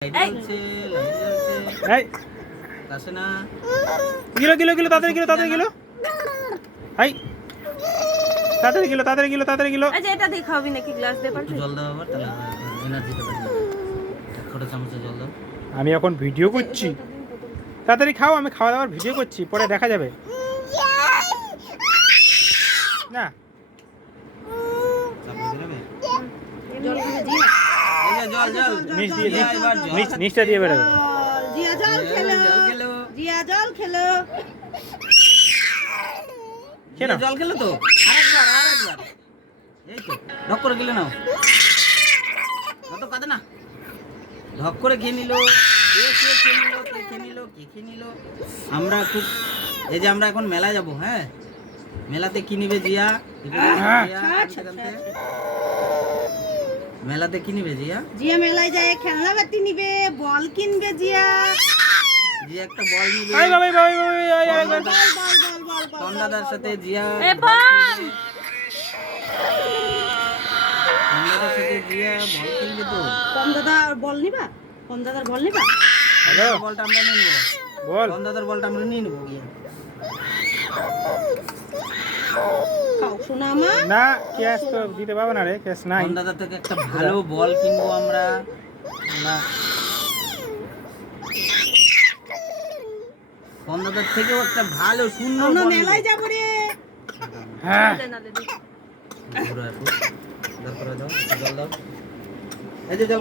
এই আসে না গিলো গিলো গিলো তাড়াতাড়ি গিলো তাড়াতাড়ি গিলো হাই তাড়াতাড়ি গিলো তাড়াতাড়ি গিলো তাড়াতাড়ি গিলো আচ্ছা এটা দিয়ে খাওয়াবি নাকি গ্লাস দিয়ে পারবি? জল দাও আবার তাহলে এনার্জিটা বেড়ে যাবে ছোট চামচে জল দাও আমি এখন ভিডিও করছি তাড়াতাড়ি খাও আমি খাওয়া দাওয়ার ভিডিও করছি পরে দেখা যাবে না চাপ দিয়ে দেবে জল খাবে জি এই যে জল জল নিচ দিয়ে জিয়া, এবার জল। নিচটা দিয়ে বেরোবে জিয়া জল খেলো জল খেলো জিয়া জল খেলো কেন? জল খেলো তো আরেকবার এই তো ঢক করে গেলে নাও অত কাঁদে না ঢক করে খেয়ে নিল কে খেয়ে নিল আমরা খুব এই যে আমরা এখন মেলায় যাব হ্যাঁ মেলাতে কি নিবে জিয়া মেলাতে কি নিবে জিয়া জিয়া মেলায় যায় খেলনা বাতি নিবে বল কিনবে জিয়া জিয়া একটা বল নিবে আই বাবা বাবা বল বল বল বল তন্দাদার সাথে জিয়া এ বল তন্দাদার সাথে জিয়া বল খেলবে তো কম দাদা বল নিবা কম দাদার বল নিবা হ্যালো বলটা আমরা নিয়ে নেবো বল তন্দাদার বলটা আমরা নিয়ে নেবো গিয়ে খাও শোনা আমার না ক্যাশ তো দিতে পারবো না রে ক্যাশ নাই তন্দাদার থেকে একটা ভালো বল কিনবো আমরা না তন্দাদার থেকেও একটা ভালো সুন্দর আমরা বল মেলায় যাব রে হ্যাঁ ঘুরে আসবো দাও করে দাও জল দাও এই যে জল